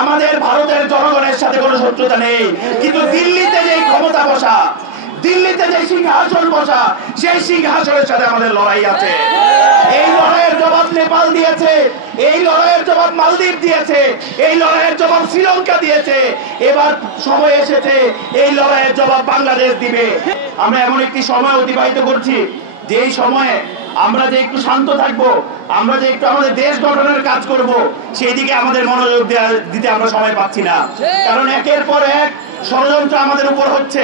আমাদের ভারতের জনগণের সাথে কোনো শত্রুতা নেই, কিন্তু দিল্লিতে যে ক্ষমতা বসা, দিল্লিতে যে সিংহাসন বসা, সেই সিংহাসনের সাথে আমাদের লড়াই আছে। এই লড়াইয়ের জবাব নেপাল দিয়েছে, এই লড়াইয়ের জবাব মালদ্বীপ দিয়েছে, এই লড়াইয়ের জবাব শ্রীলঙ্কা দিয়েছে। এবার সময় এসেছে এই লড়াইয়ের জবাব বাংলাদেশ দিবে। আমরা এমন একটি সময় অতিবাহিত করছি যেই সময়ে আমরা যে একটু শান্ত থাকবো, আমরা যে একটু আমাদের দেশ গঠনের কাজ করব, সেই দিকে আমাদের মনোযোগ দিতে আমরা সময় পাচ্ছি না। কারণ একের পর এক ষড়যন্ত্র আমাদের উপর হচ্ছে,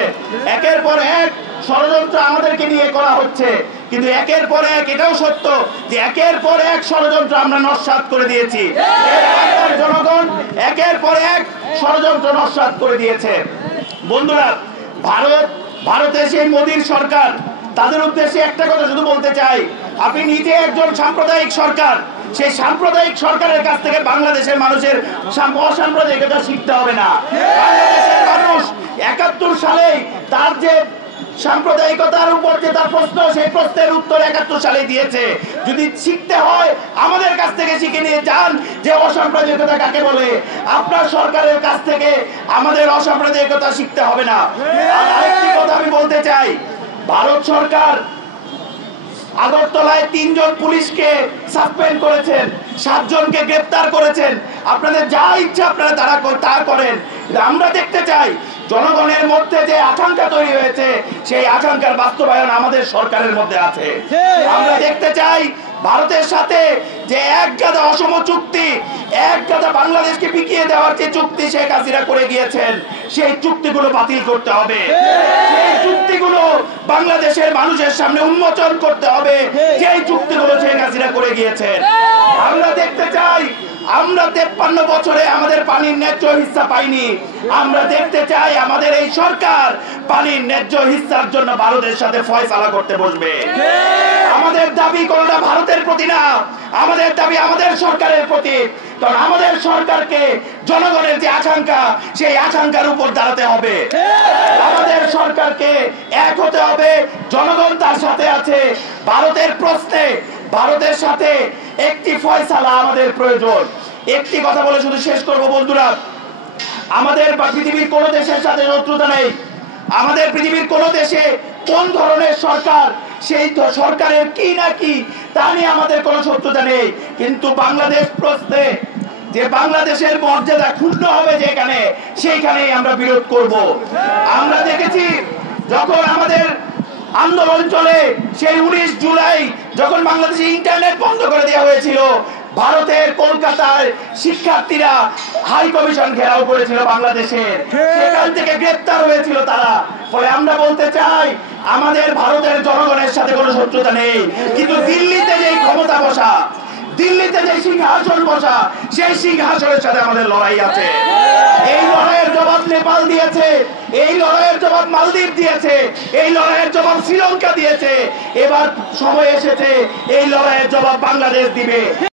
একের পর এক ষড়যন্ত্র আমাদেরকে নিয়ে করা হচ্ছে। কিন্তু একের পর এক এটাও সত্য যে একের পর এক ষড়যন্ত্র আমরা নস্যাৎ করে দিয়েছি। জনগণ একের পর এক ষড়যন্ত্র নস্যাৎ করে দিয়েছে। বন্ধুরা, ভারতের সেই মোদীর সরকার, তাদের উদ্দেশ্যে একটা কথা শুধু বলতে চাই, আপনি নিজে একজন সাম্প্রদায়িক সরকার, সেই সাম্প্রদায়িক সরকারের কাছ থেকে বাংলাদেশের মানুষের অসাম্প্রদায়িকতা শিখতে হবে না। বাংলাদেশের মানুষ ৭১ সালে তার যে সাম্প্রদায়িকতার উপর যে তার প্রশ্ন, সেই প্রশ্নের উত্তর ৭১ সালে দিয়েছে। যদি শিখতে হয় আমাদের কাছ থেকে শিখে নিয়ে যান যে অসাম্প্রদায়িকতা কাকে বলে। আপনার সরকারের কাছ থেকে আমাদের অসাম্প্রদায়িকতা শিখতে হবে না। আর আরেকটি কথা আমি বলতে চাই, ভারত সরকার আগরতলায় ৩ জন পুলিশকে সাসপেন্ড করেছেন, ৭ জনকে গ্রেফতার করেছেন। আপনাদের যা ইচ্ছা আপনারা তা করেন। আমরা দেখতে চাই জনগণের মধ্যে যে আকাঙ্ক্ষা তৈরি হয়েছে, সেই আকাঙ্ক্ষার বাস্তবায়ন আমাদের সরকারের মধ্যে আছে। আমরা দেখতে চাই ভারতের সাথে যে এক গাদা অসম চুক্তি, এক গাদা বাংলাদেশকে বিকিয়ে দেওয়ার যে চুক্তি শেখ হাসিনা করে গিয়েছেন, সেই চুক্তিগুলো বাতিল করতে হবে। সেই চুক্তিগুলো বাংলাদেশের মানুষের সামনে উন্মোচন করতে হবে, যেই চুক্তিগুলো শেখ হাসিনা করে গিয়েছেন। আমরা দেখতে চাই আমরা ৫৩ বছরে আমাদের পানির ন্যায্য হিস্সা পাইনি। আমরা দেখতে চাই আমাদের এই সরকার পানির ন্যায্য হিস্সার জন্য ভারতের সাথে ফয়সালা করতে বসবে। আমাদের দাবি কোনটা ভারতের প্রতি না, আমাদের দাবি আমাদের সরকারের প্রতি। কারণ আমাদের সরকারকে জনগণের যে আকাঙ্ক্ষা, সেই আকাঙ্ক্ষার উপর দাঁড়াতে হবে। আমাদের সরকারকে এক হতে হবে, জনগণ তার সাথে আছে। ভারতের প্রশ্নে ভারতের সাথে একটি ফয়সালা আমাদের প্রয়োজন। একটি কথা বলে শুধু শেষ করবো বন্ধুরা, আমাদের পৃথিবীর কোন দেশের সাথে শত্রুতা নেই। আমাদের পৃথিবীর কোন দেশে কোন ধরনের সরকার, সেই সরকারের কি না কি তা নিয়ে আমাদের কোনো শত্রুতা নেই। কিন্তু বাংলাদেশ প্রশ্নে যে বাংলাদেশের মর্যাদা ক্ষুণ্ণ হবে যেখানে, সেইখানেই আমরা বিরোধ করব। আমরা দেখেছি যখন আমাদের আন্দোলন চলে, সেই ১৯ জুলাই যখন বাংলাদেশে ইন্টারনেট বন্ধ করে দেওয়া হয়েছিল, ভারতের কলকাতায় শিক্ষার্থীরা হাই কমিশন ঘেরাও করেছিল বাংলাদেশের, সেখান থেকে গ্রেফতার হয়েছিল তারা। ফলে আমরা বলতে চাই আমাদের ভারতের জনগণের সাথে কোনো শত্রুতা নেই, কিন্তু দিল্লিতে যে ক্ষমতা বসা, দিল্লিতে যে সিংহাসন বসা, সেই সিংহাসনের সাথে আমাদের লড়াই আছে। এই লড়াইয়ের জবাব নেপাল দিয়েছে, এই লড়াইয়ের জবাব মালদ্বীপ দিয়েছে, এই লড়াইয়ের জবাব শ্রীলঙ্কা দিয়েছে। এবার সময় এসেছে এই লড়াইয়ের জবাব বাংলাদেশ দিবে।